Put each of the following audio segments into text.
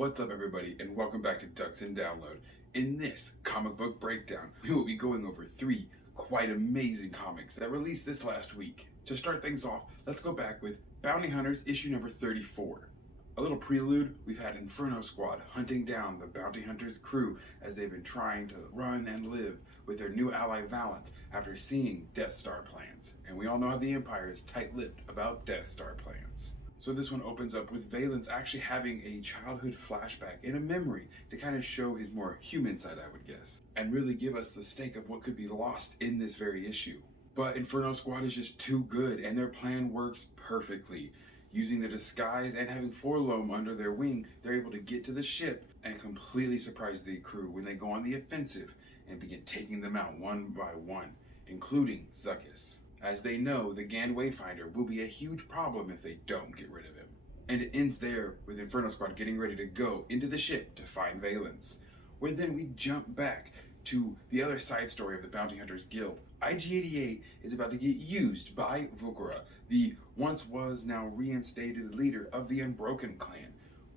What's up, everybody, and welcome back to Ducks and Download. In this comic book breakdown, we will be going over 3 quite amazing comics that released this last week. To start things off, let's go back with Bounty Hunters issue number 34. A little prelude, we've had Inferno Squad hunting down the Bounty Hunters crew as they've been trying to run and live with their new ally Valance after seeing Death Star plans. And we all know how the Empire is tight-lipped about Death Star plans. So this one opens up with Valance actually having a childhood flashback in a memory to kind of show his more human side, I would guess, and really give us the stake of what could be lost in this very issue. But Inferno Squad is just too good, and their plan works perfectly. Using the disguise and having Forlom under their wing, they're able to get to the ship and completely surprise the crew when they go on the offensive and begin taking them out one by one, including Zuckuss, as they know the Gand Wayfinder will be a huge problem if they don't get rid of him. And it ends there with Inferno Squad getting ready to go into the ship to find Valance, where then we jump back to the other side story of the Bounty Hunters Guild. IG-88 is about to get used by Vukura, the once was now reinstated leader of the Unbroken clan.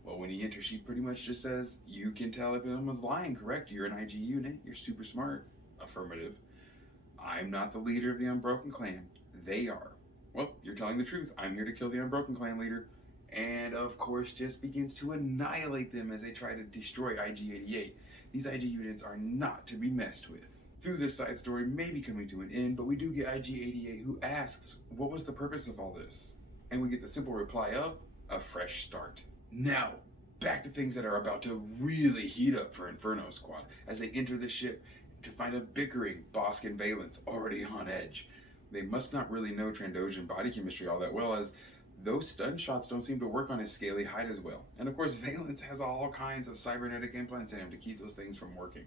Well, when he enters, she pretty much just says, "You can tell if someone's lying, correct? You're an IG unit, you're super smart." Affirmative. "I'm not the leader of the Unbroken clan, they are." "Well, you're telling the truth. I'm here to kill the Unbroken clan leader." And of course just begins to annihilate them as they try to destroy IG-88. These IG units are not to be messed with. Through this side story may be coming to an end, but we do get IG-88 who asks, what was the purpose of all this? And we get the simple reply of, a fresh start. Now, back to things that are about to really heat up for Inferno Squad as they enter the ship to find a bickering Bossk and Valance already on edge. They must not really know Trandoshan body chemistry all that well, as those stun shots don't seem to work on his scaly hide as well. And of course, Valance has all kinds of cybernetic implants in him to keep those things from working.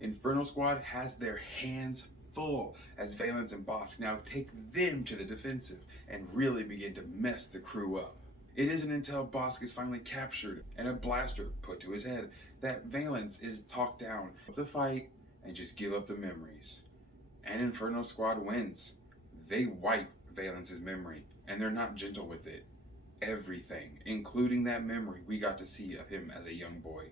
Inferno Squad has their hands full as Valance and Bossk now take them to the defensive and really begin to mess the crew up. It isn't until Bossk is finally captured and a blaster put to his head that Valance is talked down of the fight and just give up the memories. And Inferno Squad wins. They wipe Valance's memory, and they're not gentle with it. Everything, including that memory we got to see of him as a young boy,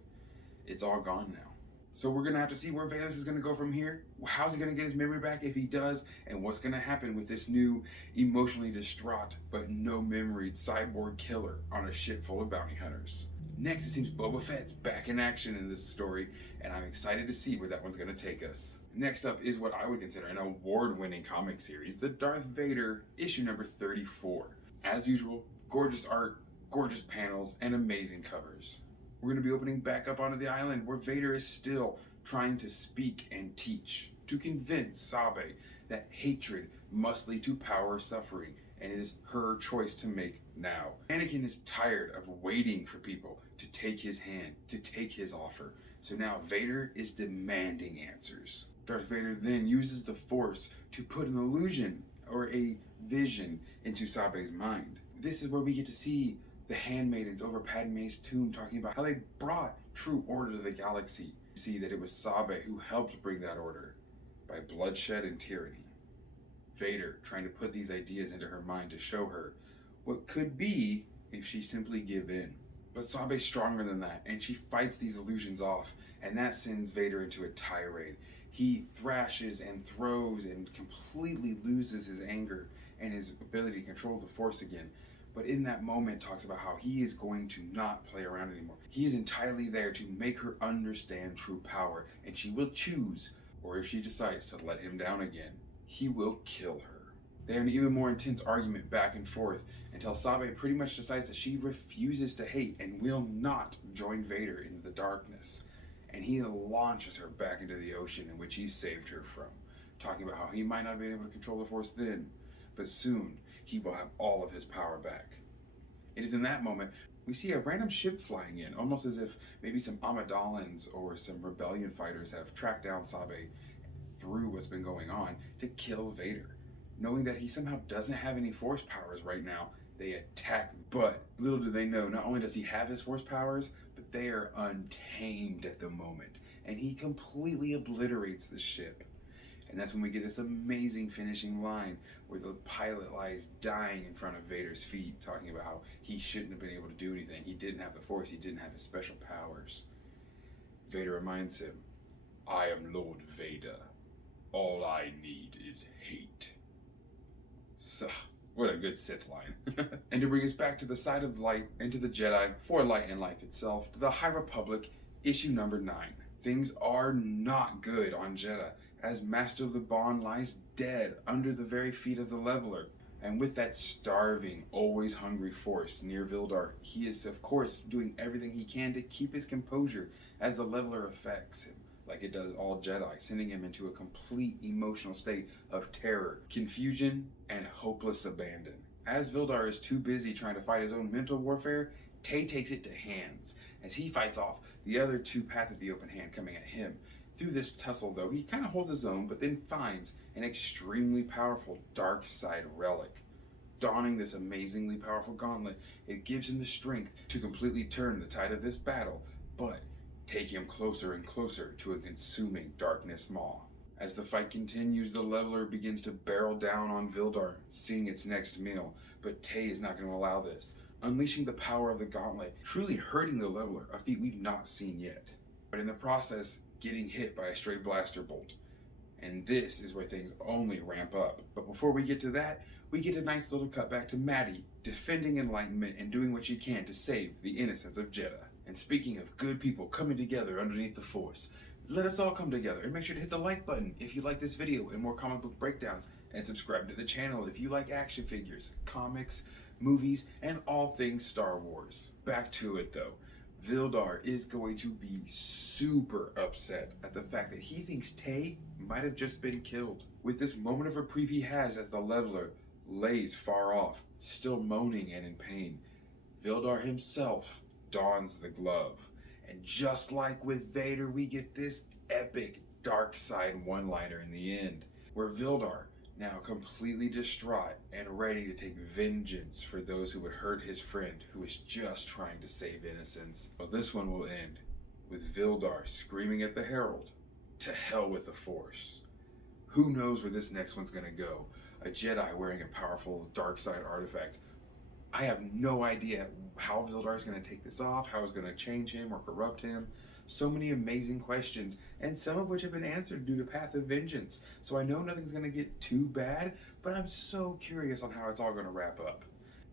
it's all gone now. So we're gonna have to see where Valance is gonna go from here. How's he gonna get his memory back if he does? And what's gonna happen with this new emotionally distraught but no memory cyborg killer on a ship full of bounty hunters? Next, it seems Boba Fett's back in action in this story, and I'm excited to see where that one's gonna take us. Next up is what I would consider an award-winning comic series, the Darth Vader issue number 34. As usual, gorgeous art, gorgeous panels, and amazing covers. We're going to be opening back up onto the island where Vader is still trying to speak and teach, to convince Sabe that hatred must lead to power suffering, and it is her choice to make now. Anakin is tired of waiting for people to take his hand, to take his offer, so now Vader is demanding answers. Darth Vader then uses the Force to put an illusion or a vision into Sabe's mind. This is where we get to see the handmaidens over Padme's tomb talking about how they brought true order to the galaxy. See that it was Sabe who helped bring that order by bloodshed and tyranny. Vader trying to put these ideas into her mind to show her what could be if she simply give in. But Sabe's stronger than that, and she fights these illusions off, and that sends Vader into a tirade. He thrashes and throws and completely loses his anger and his ability to control the Force again. But in that moment talks about how he is going to not play around anymore. He is entirely there to make her understand true power, and she will choose, or if she decides to let him down again, he will kill her. They have an even more intense argument back and forth until Sabe pretty much decides that she refuses to hate and will not join Vader into the darkness. And he launches her back into the ocean in which he saved her from, talking about how he might not have been able to control the Force then, but soon he will have all of his power back. It is in that moment we see a random ship flying in, almost as if maybe some Amidalans or some rebellion fighters have tracked down Sabe through what's been going on to kill Vader. Knowing that he somehow doesn't have any Force powers right now, they attack, but little do they know, not only does he have his Force powers, but they are untamed at the moment, and he completely obliterates the ship. And that's when we get this amazing finishing line where the pilot lies dying in front of Vader's feet, talking about how he shouldn't have been able to do anything. He didn't have the Force, he didn't have his special powers. Vader reminds him, "I am Lord Vader. All I need is hate." So, what a good Sith line. And to bring us back to the side of light and to the Jedi, for light and life itself, to the High Republic, issue number 9. Things are not good on Jedha, as Master Laban lies dead under the very feet of the Leveler. And with that starving, always hungry Force near Vildar, he is of course doing everything he can to keep his composure as the Leveler affects him, like it does all Jedi, sending him into a complete emotional state of terror, confusion, and hopeless abandon. As Vildar is too busy trying to fight his own mental warfare, Tay takes it to hands, as he fights off the other 2 Path of the Open Hand coming at him. Through this tussle though, he kind of holds his own, but then finds an extremely powerful dark side relic. Donning this amazingly powerful gauntlet, it gives him the strength to completely turn the tide of this battle, but take him closer and closer to a consuming darkness maw. As the fight continues, the Leveler begins to barrel down on Vildar, seeing its next meal, but Tay is not going to allow this, unleashing the power of the gauntlet, truly hurting the Leveler, a feat we've not seen yet. But in the process, getting hit by a stray blaster bolt. And this is where things only ramp up. But before we get to that, we get a nice little cut back to Maddie, defending Enlightenment and doing what she can to save the innocence of Jedha. And speaking of good people coming together underneath the Force, let us all come together, and make sure to hit the like button if you like this video and more comic book breakdowns, and subscribe to the channel if you like action figures, comics, movies, and all things Star Wars. Back to it though. Vildar is going to be super upset at the fact that he thinks Tay might have just been killed. With this moment of reprieve he has as the Leveler lays far off, still moaning and in pain, Vildar himself dons the glove. And just like with Vader, we get this epic dark side one-liner in the end, where Vildar, now completely distraught and ready to take vengeance for those who would hurt his friend who was just trying to save innocence. Well, this one will end with Vildar screaming at the Herald, "To hell with the Force." Who knows where this next one's gonna go? A Jedi wearing a powerful dark side artifact. I have no idea how Vildar is going to take this off, how it's going to change him or corrupt him. So many amazing questions, and some of which have been answered due to Path of Vengeance. So I know nothing's going to get too bad, but I'm so curious on how it's all going to wrap up.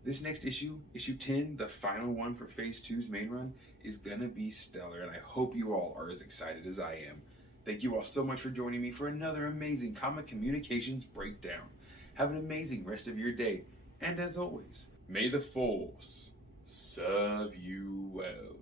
This next issue, issue 10, the final one for Phase 2's main run, is going to be stellar, and I hope you all are as excited as I am. Thank you all so much for joining me for another amazing comic communications breakdown. Have an amazing rest of your day, and as always, may the Force serve you well.